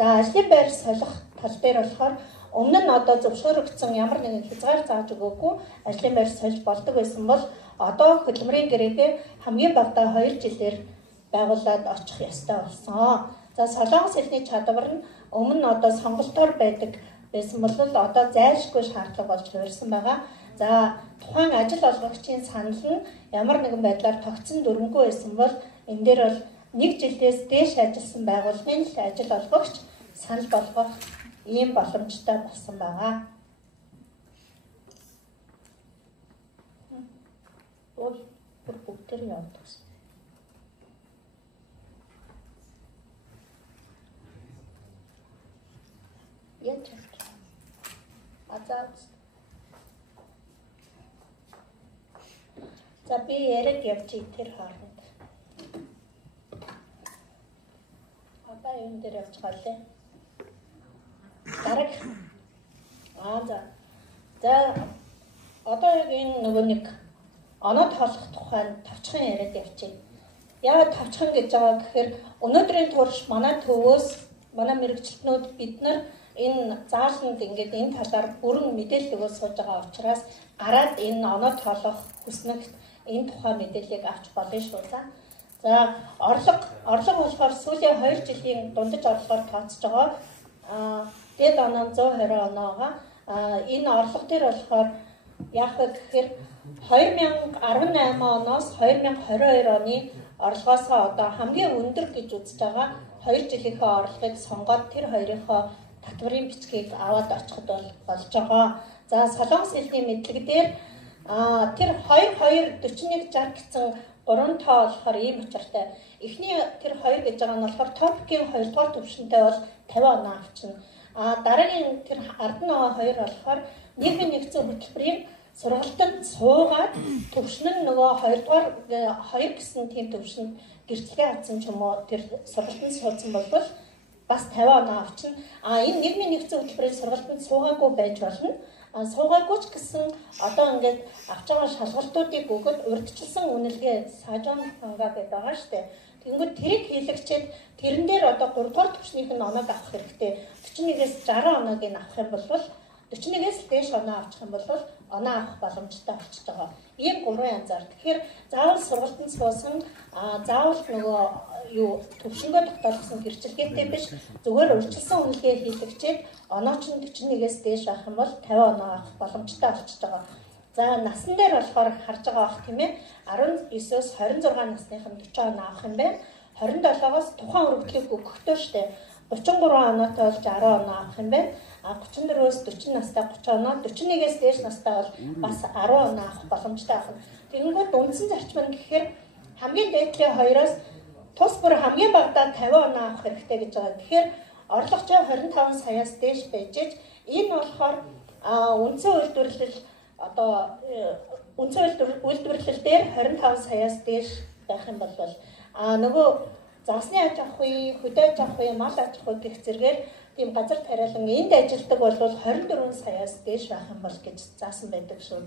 За ажлын байр солих тал дээр болохоор өмнө нь одоо зөвшөөрөгдсөн ямар нэгэн хязгаар зааж өгөөгүй ажлын байр сольж болдог байсан бол одоо хөдөлмөрийн гэрээгээр хамгийн багадаа 2 жилээр байгуулад очих ёстой болсон. За солонгос хэлний чадвар нь өмнө одоо сонголтоор байдаг байсан бол одоо зайлшгүй шаардлага болж хувирсан байгаа. За тухайн ажил олгогчийн санал нь ямар нэгэн байдлаар тогтсон дүрмгүй байсан бол энэ дээр бол 1 жилээс дээш ажилласан байгууллагын ажил олгогч санал болгох ийм боломжтой болсон байгаа. Бол бүгдээр явдаг. Яаж азаад. За би яриг явж тэр хооронд. Одоо юм дээр явж галээ. Дараагийн. За одоо энэ нөгөө нэг оноо тоолох тухайн тавчхан яриад явчих. Яагаад тавчхан гэж байгаа гэхээр өнөөдрийн турш манай төвөөс манай мэрэгчлэтнүүд бид нар энэ зааланд ингээд энэ талаар бүрэн мэдээлэл өгөөд сууж байгаа учраас гараад энэ оноо тоолох хүснэгт энэ тухайн мэдээллийг авч болно шүү. За орлого болохоор сүүлийн 2 жилийн дундаж орлогоор тооцож байгаа. Дэд оноо 120 оноога энэ орлого дээр болохоор яах вэ гэхээр 2018 оноос 2022 оны орлогоосоо одоо хамгийн өндөр гэж үзэж байгаа 2 жилийнхээ орлогыг сонгоод тэр хоёрынхоо татварын бичгийг аваад очиход болж байгаа. За солонгос хэлний мэдлэг дээр тэр 224160 гэсэн 3 тоо болохоор ийм учиртай. Эхний тэр 2 гэж байгаа нь болохоор топикийн 2 дугаар төвшөнтэй бол 50 оноо авчна. Дараагийн тэр ард нь 2 болохоор нийгмийн нэгдсэн хөтөлбөрийн сургалтанд суугаад төвшин нь нөгөө 2 дугаар 2 гэсэн тийм төвшөнд гэрчлэгээ авсан ч юм уу тэр сургалтанд суудсан бол бас 50 оноо авчна. Энэ нийгмийн нэгдсэн хөтөлбөрийн сургалтанд суугаагүй байж болно. Суугаагүй ч гэсэн одоо ингээд авч байгаа шалгалтуудыг өгöd урьдчилсан үнэлгээ сажон ханга гэдэг байгаа шүү дээ. Тэнгүүд тэрийг хийлэгчээд тэрэн дээр одоо 3 дугаар төвшнийх нь оноог авах хэрэгтэй. 41-ээс 60 оноог нь авах юм бол 41-ээс дээш оноо авчих юм бол оноо авах боломжтой болчихж байгаа. Ийм 3 янзаар. Тэгэхээр заавал сургалтанд суусан заавал нөгөө төвшнгөө тогтоолгосон гэрчлэгээтэй биш зүгээр урьдчилсан үнэлгээ хийлэгчээд оноо ч 41-ээс дээш авах юм бол 50 оноо авах боломжтой болчихж байгаа. За насан дээр болохоор харж байгаа бах тийм ээ 19-өөс 26 насных нь 40 оноо авах юм байна. 27-оос тухайн өргөдлийг өгөхдөө штэ 33 оноотой болж 10 оноо авах юм байна. 34-өөс 40 настай 30 оноо, 41-ээс дээш настай бол бас 10 оноо авах боломжтой байна. Тэгэнгүүт үндсэн зарчим нь гэхээр хамгийн дээдлийн 2-оос тус бүр хамгийн багадаа 50 оноо авах хэрэгтэй гэж байгаа. Тэгэхээр орлогочоо 25 саяас дээш байж энэ болохоор үндсэн үйлдвэрлэл одоо үндсэн үйлдвэрлэл дээр 25 саяас дээш байх юм бол нөгөө засны аж ахуй, хөдөө аж ахуй, мал аж ахуй гэх зэргээр тийм газар тариалан энд ажилдаг бол 24 саяас дээш байх юм бол гэж заасан байдаг шүү.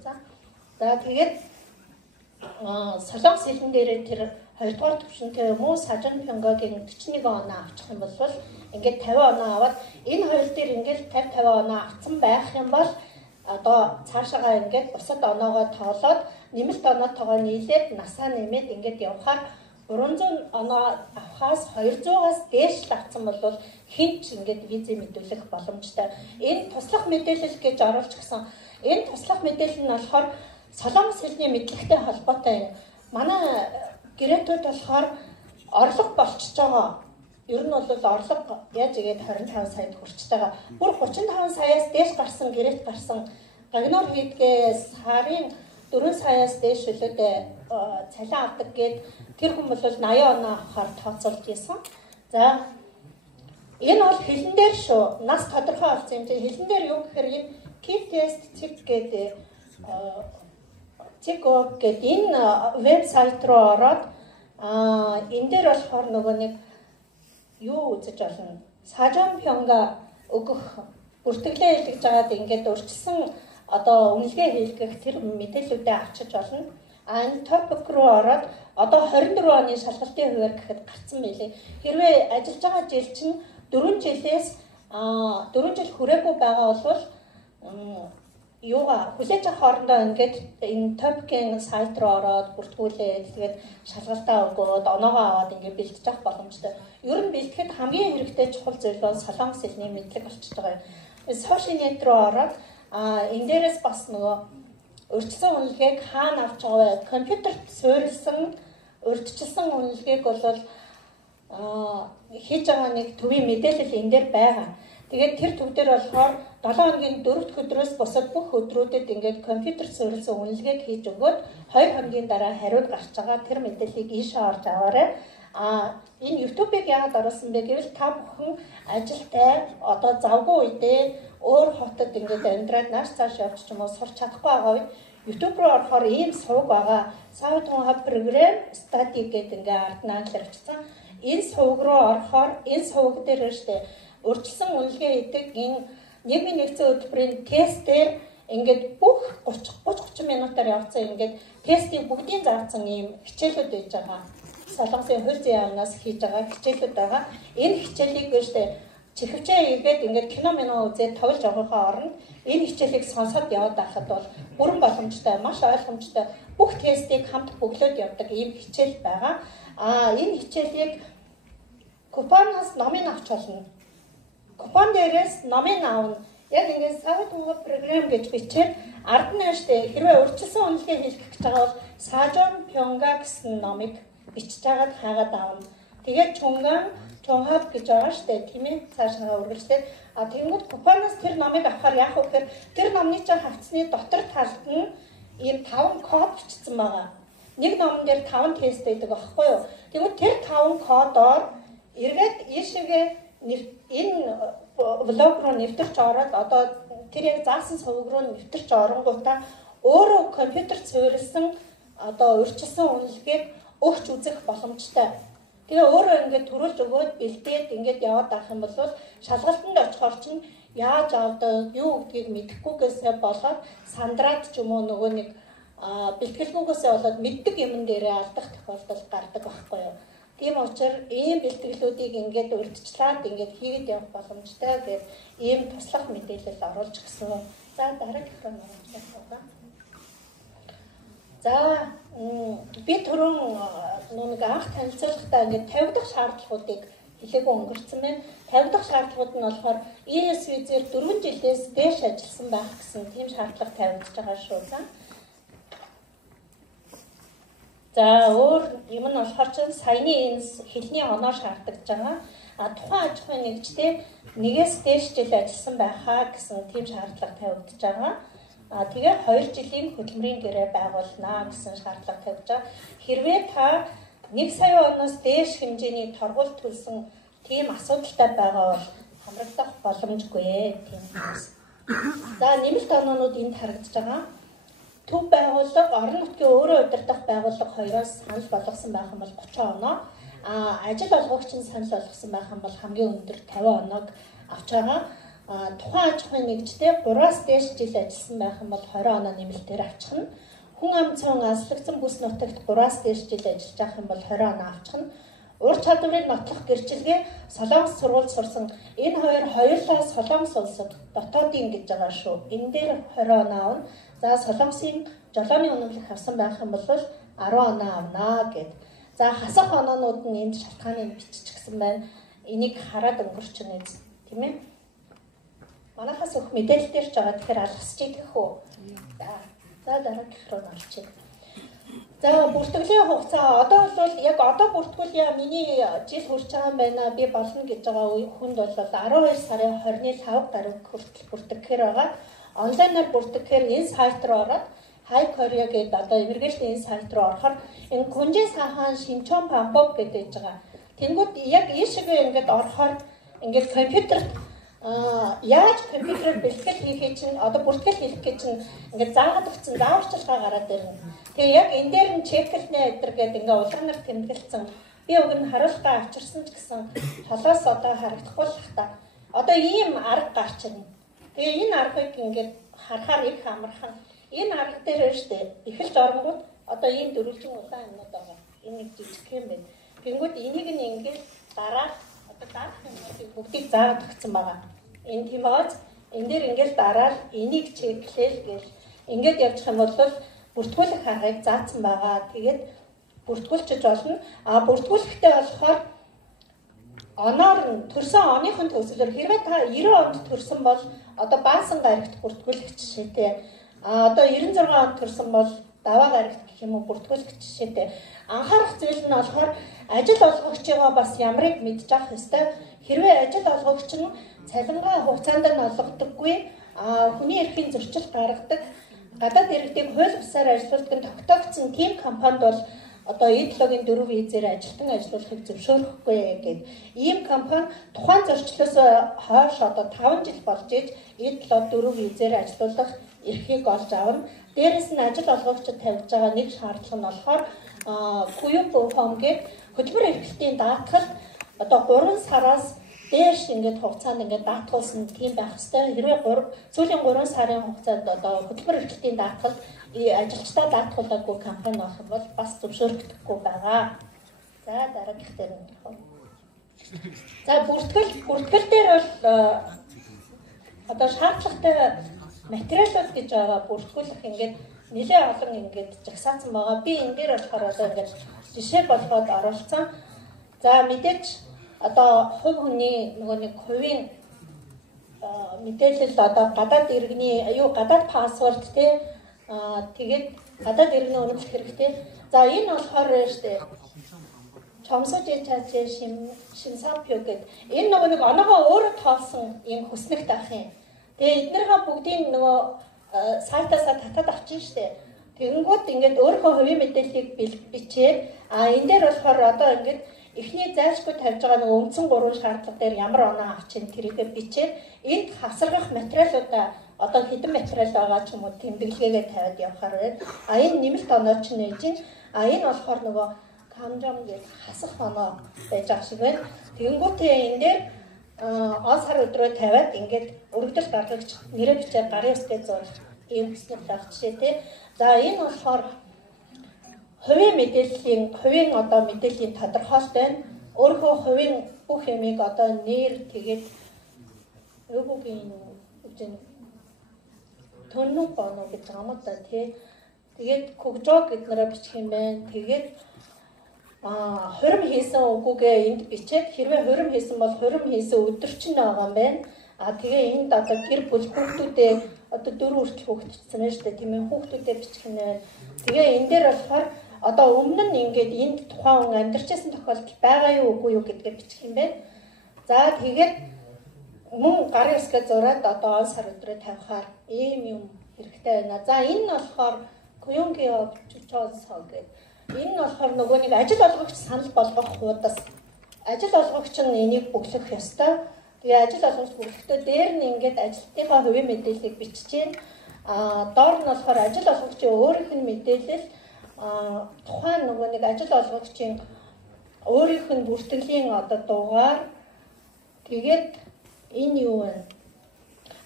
За тэгээд солонгос хэлэн дээр тэр 2 дугаар төвшөнтэй юм уу сажан пёнгогийн 41 оноо авчих юм бол ингээд 50 оноо аваад энэ хоёр дээр ингээд 50 оноо авсан байх юм бол одоо цаашаага ингээд бусад оноогоо тоолоод нэмэлт оноотойгоо нийлээд насаа нэмээд ингээд явхаар 300 оноо авахаас 200-аас дээш авсан бол хинч ингээд визээ мэдүүлэх боломжтой. Энэ туслах мэдээлэл гэж оруулж гисэн. Энэ туслах мэдээлэл нь болохоор солонгос хэлний мэдлэгтэй холбоотой юм. Манай гэрээтүүд болохоор орлого болчихж байгаа. Ер нь бол орлого яаж игээд 25 саяд хүрчж байгаа. Бүр 35 саяас дээш гарсан гэрээт гарсан гагнор хийдгээ сарын 4 саяас дээш үлээд цалин авдаг гээд тэр хүн бол 80 оноо авахар тооцоолж ийсэн. За энэ бол хэлэн дээр шүү. Нас тодорхой авсан юм чинь хэлэн дээр юу гэхээр энэ key test check гэдэг check-up гэдэг энэ вебсайт руу ороод энэ дээр болохоор нөгөө нэг юу үзэж болно. Сажон пёнга өгөх бүртгэлээ хэлж байгаад ингээд урьдчилсан одоо үнэлгээ хийлгэх тэр мэдээллүүдээ авчиж болно. Энэ топик руу ороод одоо 24 оны шалгалтын хуваар гэхэд гарсан байлээ. Хэрвээ ажиллаж байгаа жил чинь 4 жилээс 4 жил хүрээгүй байгаа бол юугаа хүлээж авах хоорондоо ингээд энэ топикийн сайт руу ороод бүртгүүлээд тэгээд шалгалтаа өгөөд оноогоо аваад ингээд бэлтэж авах боломжтой. Ер нь бэлтгэхэд хамгийн хэрэгтэй чухал зүйл бол солонгос хэлний мэдлэг болчихж байгаа юм. Сошиал нет руу ороод энэ дээрээс бас нөгөө урьдчилсан үнэлгээг хаана авч байгаа вэ? Компьютерт суурилсан урьдчилсан үнэлгээг бол хийж байгаа нэг төвийн мэдээлэл энэ дээр байгаа. Тэгээд тэр төв дээр болохоор 7 хоногийн 4 дахь өдрөөс бусад бүх өдрүүдэд ингээд компьютер суурилсан үнэлгээг хийж өгөөд 2 хоногийн дараа хариуд гарч байгаа тэр мэдээллийг ийшээ орж аваарай. Энэ YouTube-ыг яагаад оруулсан бэ гэвэл та бүхэн ажилтай одоо завгүй үедээ өөр хотод ингээд амьдраад нааш цааш явж ч юм уу сурч чадахгүй байгаа үед YouTube руу орохоор ийм сувг байгаа. Саутон хаб програм стати гэдэг ингээд ард нь англиар бичсэн. Энэ сувг руу орохоор энэ сувг дээр штэ урьдчилсан үнэлгээ хийдэг энэ нийгмийн нэгдсэн хөтөлбөрийн тестээр ингээд бүх 30 минутаар явцсан ингээд тестийг бүгдийг заасан ийм хичээлүүд байж байгаа. Солонгосын хууль зүйн яамнаас хийж байгаа хичээлүүд байгаа. Энэ хичээлийг биштэй чихвчээ игээд ингээд кино үзээд тоглож явахаа оронд энэ хичээлийг сонсоод яваад байхад бол бүрэн боломжтой, маш ойлгомжтой бүх тестийг хамт бөглөөд явдаг ийм хичээл байгаа. Энэ хичээлийг купоноос номын авч болно. Купон дээрээс номын аавна. Яг ингээд Саутон програм гэж бичээд ард нь штэ хэрвээ урьдчилсан үнэлгээ хийх гэж байгаа бол Сажон Пёнга гэсэн номыг бичиж хагаад авна. Тэгээд Чонгхап гэж байгаа штэ тийм ээ цаашаа үргэлжлээд тэгэнгүүт купоноос тэр номыг авахаар яах вэ гэхээр тэр номны чинь хавцны дотор талд нь ийм 5 код бичсэн байгаа. Нэг номон дээр 5 тест байдаг аахгүй юу? Тэгвэл тэр 5 кодоор эргээд ийшээгээ энэ блог руу нэвтэрч ороод одоо тэр яг заасан сувг руу нэвтэрч оронгуудаа өөрөө компьютерт суурилсан одоо урьдчилсан үнэлгээг өгч үзэх боломжтой. Тэгээ өөрөө ингээд төрүүлж өгөөд бэлдээд ингээд яваад авах юм бол шалгалтанд очихоор чинь яаж авдаг, юу гэдгийг мэдэхгүйгээсээ болоод сандраад ч юм уу нөгөө нэг бэлтгэлгүйгээсээ болоод мэддэг юмн дээрээ алдах тохиолдол гардаг байхгүй юу? Тийм учраас ийм бэлтгэлүүдийг ингээд урьдчилаад ингээд хийгээд явах боломжтой гэж ийм туслах мэдээлэл оруулж гисэн. За дараагийн хэсэг байна. За би түрүүн нэг анх танилцуулгахдаа ингээд 50 дахь шаардлагуудыг хэлээгүй өнгөрцөн байна. 50 дахь шаардлагууд нь болохоор ES визээр 4 жилээс дээш ажилласан байх гэсэн тийм шаардлага тавигдж байгаа шүү. За өөр юм нь болохоор чинь саяны энэ хэлний оноо шаардлагаж байгаа. Тухайн аж ахуйн нэгжтэй 1-ээс дээш жил ажилласан байхаа гэсэн тийм шаардлага тавигдж байгаа. Тэгээ 2 жилийн хөдөлмөрийн гэрээ байгуулнаа гэсэн шаардлага тавьж байгаа. Хэрвээ та 1 сая оноос дээш хэмжээний торгууль төлсөн тийм асуудалтай байгаа бол хамрагдах боломжгүй тийм хүмүүс. За нэмэлт оноонууд энд харагдаж байгаа. Төв байгууллага, орон нутгийн өөрөө удирдах байгууллага хоёроос санал болгосон байх юм бол 30 оноо, ажил олгогч нь санал болгосон байх юм бол хамгийн өндөр 50 оноог авч байгаа. Тухайн аж ахуйн нэгжтэй 3-аас дээш жил ажилласан байх юм бол 20 оноо нэмэлтээр авчихна. Хүн ам цон аслагдсан бүс нутагт 3-аас дээш жил ажиллаж байх юм бол 20 оноо авчихна. Ур чадварыг нотлох гэрчилгээ Солонгос сургууль сурсан энэ хоёулаа Солонгос улсад дотоодын гэж байгаа шүү. Энэ дээр 20 оноо авна. За Солонгосын жолооны үнэмлэх авсан байх юм бол 10 оноо авнаа гэд. За хасах оноонууд нь энд шалтгааныг биччихсэн байна. Энийг хараад өнгөрчнө тийм ээ. Манайхаас өгөх мэдээлэл дээр ч байгаа тэгэхээр алгасч идэх үү. За дараагийн руу орчих. За бүртгэлийн хугацаа одоо бол яг одоо бүртгүүл миний жил хүрч байгаа юм байна. Би болно гэж байгаа хүнд бол 12 сарын 25 гаруй хүртэл бүртгэхээр байгаа. Онлайнаар бүртгэхээр энэ сайт руу ороод Хай Корея гэдэг одоо эмэргэлтийн энэ сайт руу орохоор энэ Күнжин сахан Шинчон Пампок гэдэг байгаа. Тэнгүүд яг ийшээгээ ингээд орохоор ингээд компьютерт яаж компьютерээр бэлтгэл хийхээ чинь одоо бүртгэл хийх гэж чинь ингээд заагаад өгсөн зааварчилгаа гараад ирнэ. Тэгээ яг энэ дээр нь чеклэнэ эдэр гэдэг ингээд улаанаар тэмдэглэсэн. Би уг нь харуултаа авчирсан ч гэсэн толоос одоо харагдахгүй л та. Одоо ийм арга гарч ирнэ. Тэгээ энэ аргыг ингээд харахаар их амархан. Энэ арга дээр штэ эхэлж оронгууд одоо ийм дөрвөлжин улаан юмнууд байгаа. Энэ нэг жижиг юм байна. Тэнгүүд энийг нь ингээд дараа даах юм бүгдийг заагаад өгсөн байгаа. Энэ тийм байгаач энэ дээр ингээл дараад энийг чеклээл гэл ингээд явчих юм бол бүртгүүлэх аргыг заасан байгаа. Тэгээд бүртгүүлчих болно. Бүртгүүлэхдээ болохоор оноор төрсөн оныхын төвсөлөөр хэрвээ та 90 онд төрсөн бол одоо баасан гарагт бүртгүүлэх жишээтэй. Одоо 96 онд төрсөн бол даваа гарагт гэх юм уу бүртгүүлэх жишээтэй. Анхаарах зүйл нь болохоор ажил олгогчийгоо бас ямарыг мэдж авах ёстой. Хэрвээ ажил олгогч нь цалингаа хугацаанд нь олгодоггүй, хүний эрхийн зөрчил гаргадаг, гадаад иргэдийг хууль бусаар ажилуулдаг нь тогтоогдсон тийм компанид бол одоо E7-гийн 4 визээр ажилтан ажиллуулахыг зөвшөөрөхгүй гэдэг. Ийм компани тухайн зөрчлөөс хойш одоо 5 жил болж иж E7 4 визээр ажиллах эрхийг олж авна. Дээрээс нь ажил олгогчид тавьж байгаа нэг шаардлага нь болохоор QUP-г хөтөлбөр эрхлэлтийн даатгал одоо 3 сараас дээш ингээд хугацаанд ингээд даатгуулсан тийм байх хэвээр. Хэрвээ сүүлийн 3 сарын хугацаанд одоо хөтөлбөр эрхлэлтийн даатгал ажилчдаа даатгуулаагүй компани байх юм бол бас зөвшөөрөгдөхгүй байгаа. За дараагийнх дээр нь. За бүртгэл дээр бол одоо шаардлагатай материалууд гэж байгаа бүртгүүлэх ингээд нэлээд олон ингээд жагсаасан байгаа. Би энэ дээр болохоор одоо ингээд жишээ болгоод оруулсан. За мэдээж одоо хувь хүний нөгөө нэг хувийн мэдээлэл одоо гадаад иргэний гадаад пассворд те тэгээд гадаад иргэний үнэмшил хэрэгтэй. За энэ болохоор штэ чомсож чаач шин сапё гэдэг. Энэ нөгөө нэг оноогоо өөрөө тоолсон юм хүснэгт авах юм. Тэгээ эднэрийн бүгдийн нөгөө сайтаасаа татаад авчин штэ. Тэгэнгүүт ингээд өөрийнхөө хувийн мэдээллийг бичээд энэ дээр болохоор одоо ингээд эхний зайлшгүй тавьж байгаа нөгөө үндсэн 3 шаардлага дээр ямар оноо авчин тэрийгэ бичээд энд хасаргах материалуудаа одоо хэдэн материал байгаа ч юм уу тэмдэглэгээ тавиад явахаар байна. Энэ нэмэлт оноо ч нээж ин. Энэ болохоор нөгөө камжам гэж хасах оноо байж байгаа шиг байна. Тэгэнгүүтээ энэ дээр он сар өдрөө тавиад ингээд өргөдөл гаргагч нэрээ бичээд гарын үсгээ зурах ийм хүснэг байх жишээтэй. За энэ болохоор хувийн одоо мэдээллийн тодорхойлт байна. Өөрийнхөө хувийн бүх юмыг одоо нэр тэгээд өвөгийн тоног боно гэж байгаа юм да тий. Тэгээд көгжог гэднэрээ бичих юм байна. Тэгээд хурим хийсэн үгүйгээ энд бичээд хэрвээ хурим хийсэн бол хурим хийсэн өдөрчин байгаа юм байна. Тэгээ энд одоо гэр бүл хүүхдүүдээ одоо 4 хүртэл хүүхдчихсэн байна шүү дээ. Тийм ээ хүүхдүүдээ бичих нь байна. Тэгээ энэ дээр болохоор одоо өмнө нь ингээд энд тухайн хүн амьдарчсан тохиолдол байгаа юу үгүй юу гэдгээ бичих юм байна. За тэгээд мөн гарын үсгээ зураад одоо он сар өдрөө тавихаар ийм юм хэрэгтэй байна. За энэ нь болохоор Куюнги Чучоосоо гэдэг. Энэ нь болохоор нөгөө нэг ажил олгогч санал болгох хуудас. Ажил олгогч нь энийг бүглэх ёстой. Тэгээ ажил олгогч бүглэхдээ дээр нь ингээд ажилтныхаа хувийн мэдээллийг биччихээн. Доор нь болохоор ажил олгогчийн өөрийнх нь мэдээлэл тухайн нөгөө нэг ажил олгогчийн өөрийнх нь бүртгэлийн одоо дугаар тэгээд энэ юу вэ?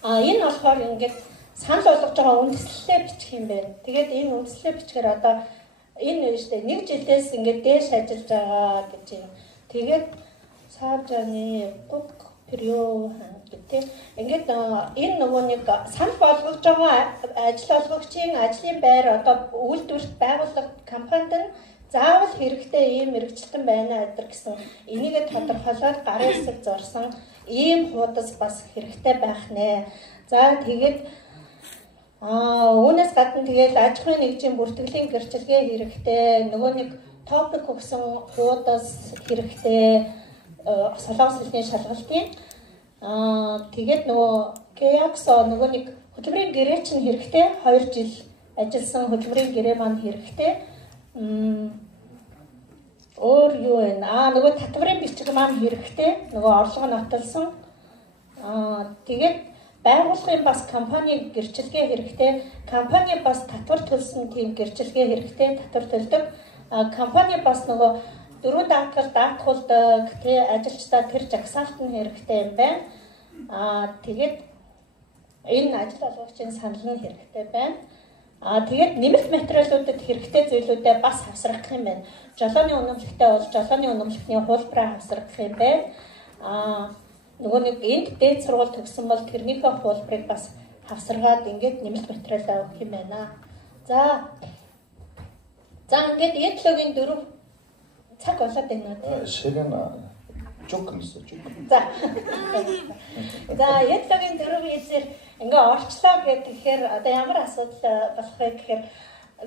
Энэ болохоор ингээд санал болгож байгаа үндслэлээ бичих юм байна. Тэгээд энэ үндслэлээ бичгээр одоо энэ нь шүү дээ нэг жилээс ингээд дээш ажиллаж байгаа гэж юм. Тэгээд савжаны гук период гэдэг. Ингээд энэ нөгөө нэг санал болгож байгаа ажил олгогчийн ажлын байр одоо үйлдвэрт байгууллага компанид нь заавал хэрэгтэй ийм мэрэгчлэн байна гэсэн энийгээ тодорхойлоод гарын хэсэг зурсан ийм хуудас бас хэрэгтэй байх нэ. За тэгээд үүнээс гадна тэгээд аж ахуйн нэгжийн бүртгэлийн гэрчилгээ хэрэгтэй. Нөгөө нэг топик өгсөн хуудас хэрэгтэй. Солонгос хэлний шалгалтын тэгээд нөгөө Кеяксо нөгөө нэг хөтөлбөрийн гэрээ чинь хэрэгтэй 2 жил ажилласан хөтөлбөрийн гэрээ маань хэрэгтэй. Өөр юу вэ? Нөгөө татварын бичиг маань хэрэгтэй. Нөгөө орлого нотолсон. Тэгээд байгууллагын бас компани гэрчилгээ хэрэгтэй. Компани бас татвар төлсөн тийм гэрчилгээ хэрэгтэй. Татвар төлдөг. Компани бас нөгөө 4 даатгуулдаг тий ажилчдаа тэр жагсаалт нь хэрэгтэй юм байна. Тэгээд энэ ажил олгогчийн санал нь хэрэгтэй байна. Тэгээд нэмэлт материалуудад хэрэгтэй зүйлүүдээ бас хавсрах юм байна. Жолооны үнэмлэхтэй бол жолооны үнэмлэхний хуулбараа хавсрах юм байна. нөгөө нэг энд дээд сургууль төгссөн бол тэрнийхээ хуулбарыг бас хавсаргаад ингээд нэмэлт материалаа өгөх юм байна. За ингээд эдлогийн 4 цаг болоод байна уу? 시간 조금 있어, 조금. За эдлогийн 4 визээр ингээ орчлоо гэхээр одоо ямар асуудал болох вэ гэхээр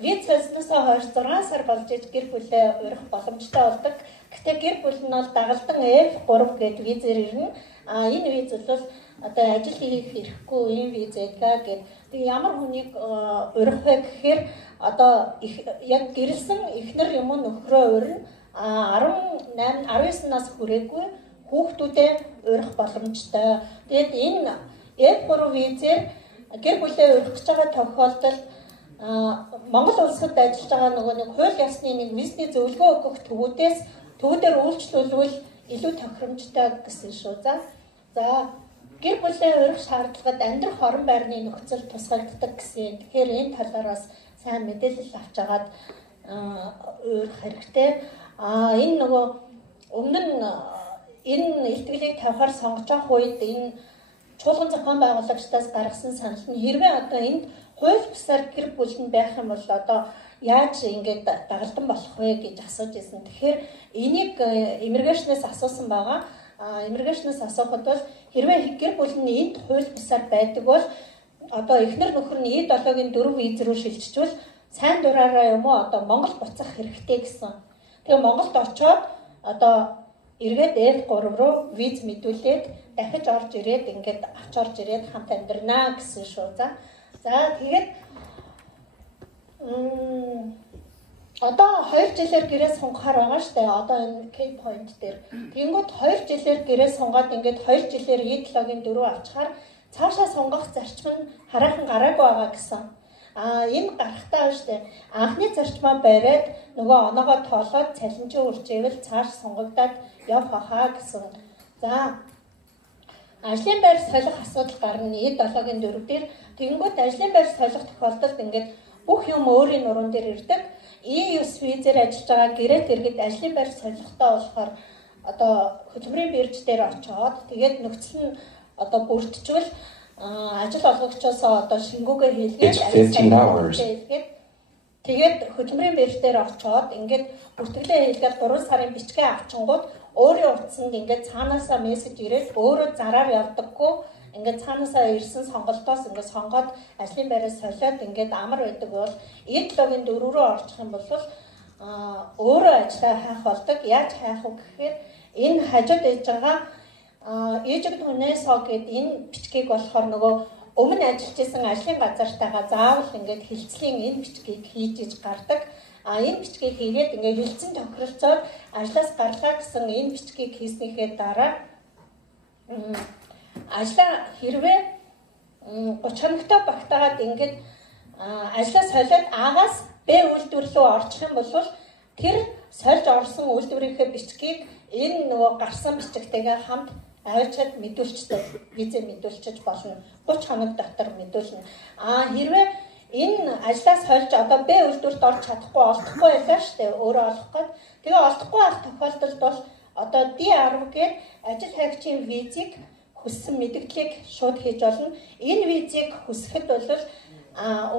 виз болсноосоо хойш 6 сар болж иж гэр бүлээ урих боломжтой болдог. Гэхдээ гэр бүл нь бол дагалдан F3 гэдэг визээр ирнэ. Энэ виз бол одоо ажил хийх хэрэггүй ийм виз байдаг гэдэг. Тэгээ ямар хүнийг урих вэ гэхээр одоо яг гэрэлсэн эхнэр юм уу нөхрөө урина 19 нас хүрээгүй хүүхдүүдээ урих боломжтой. Тэгээд энэ F3 визээр гэр бүлээ урих гэж байгаа тохиолдолд Монгол улсад ажиллаж байгаа нөгөө нэг хууль ёсны нэг визний зөвлөгөө өгөх төвүүдээр үйлчлүүлвэл илүү тохиромжтой гэсэн шүү. За гэр бүлээ урих шаардлагад амьдрах орон байрны нөхцөл тусгагддаг гэсэн. Тэгэхээр энэ талаараас сайн мэдээлэл авч агаад урих хэрэгтэй. Энэ нөгөө өмнө нь энэ илтгэлийг тавихаар сонгож авах үед энэ чуулган зохион байгуулагчдаас гаргасан санал нь хэрвээ одоо энд хууль бусаар гэр бүл нь байх юм бол одоо яаж ингэж дагалдан болох вэ гэж асууж ирсэн. Тэгэхээр энийг иммиграшнаас асуусан байгаа. Иммиграшнаас асуухад бол хэрвээ гэр бүл нь энд хууль бусаар байдаг бол одоо эхнэр нөхөр нь E7-гийн 4 виз рүү шилжчихвэл сайн дураараа юм уу одоо Монгол буцах хэрэгтэй гэсэн. Тэгээ Монголд очоод одоо эргээд F3 руу виз мэдүүлээд дахиж орж ирээд ингээд авч орж ирээд хамт амьдрнаа гэсэн шүү. За тэгээд одоо 2 жилээр гэрээ сунгахаар байгаа штэ. Одоо энэ K point дээр. Тэнгүүд 2 жилээр гэрээ сунгаад ингээд 2 жилээр E7-гийн 4 авчихаар цаашаа сунгах зарчим нь хараахан гараагүй байгаа гэсэн. Энэ гарахтаа штэ. Анхны зарчмаа бариад нөгөө оноогоо тоолоод цалинжийн үржээвэл цааш сунгагдаад явах хаа гэсэн. За ажлын байр солих асуудал гарна E7-гийн 4 дээр. Тэгэнгүүт ажлын байр солих тохиолдолд ингээд бүх юм өөрийн нуруунд дээр ирдэг. EU визээр ажиллаж байгаа гэрээт иргэд ажлын байр солихтой болохоор одоо хөтөлбөрийн бирж дээр очоод тэгээд нөхцөл нь одоо бүрдчихвэл ажил олгогчоос одоо шингүүгээ хийлгээд тэгээд хөтөлбөрийн бирж дээр очоод ингээд бүртгэлээ хийлгээд 3 сарын бичгээ авчингууд өөрийн утсанд ингээд цаанаасаа мессеж ирээд өөрөө зараар явдаггүй ингээд цаанаасаа ирсэн сонголтоос ингээд сонгоод ажлын байраас солиод ингээд амар байдаг бол E7-гийн 4 рүү орчих юм бол өөрөө ажлаа хайх болдог. Яаж хайх вэ гэхээр энэ хажууд ээж байгаа Egypt UNESCO гэдэг энэ бичгийг болохоор нөгөө өмнө ажиллаж исэн ажлын газартайгаа заавал ингээд хилцлийн энэ бичгийг хийж иж гардаг. Энэ бичгийг хийгээд ингээд хилцэн тохиролцоод ажлаас гарлаа гэсэн энэ бичгийг хийснийхээ дараа ажлаа хэрвээ 30 хоногтой багтаагаад ингээд ажлаа солиод Агаас Б үйлдвэр рүү орчих юм бол тэр сольж орсон үйлдвэрийнхээ бичгийг энэ нөгөө гарсан бичгтэйгээ хамт авчиад мэдүүлчихдээ визээ мэдүүлчих болно. 30 хоног дотор мэдүүлнэ. Хэрвээ энэ ажлаас сольж одоо Б үйлдвэрт орж чадахгүй олдохгүй байлаа штэ өөрөө олох гээд. Тэгээ олдохгүй байх тохиолдолд бол одоо D10 гээд ажил хайгчийн визийг хүссэн мэдээллийг шууд хийж болно. Энэ визийг хүсэхэд бол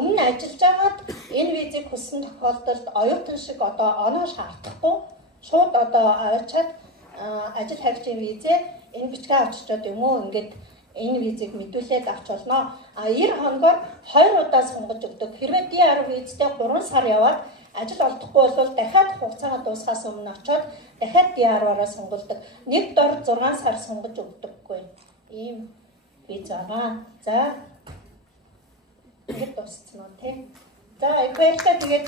өмнө ажиллаж байгаад энэ визийг хүссэн тохиолдолд оюутан шиг одоо оноо шаардахгүй шууд одоо авчиад ажил хайгчийн визээ энэ бичгээ авчирчод юм уу ингээд энэ визийг мэдүүлээд авч болно. 90 хоногоор 2 удаа сонгож өгдөг. Хэрвээ D10 визтэй 3 сар яваад ажил олдохгүй бол дахиад хугацаагаа дуусгаас өмнө очоод дахиад D10-аараа сонгуулдаг. Нэг дор 6 сар сонгож өгдөггүй. Ийм виз байгаа. За ингээд дууссан уу те. За баярлалаа тэгээд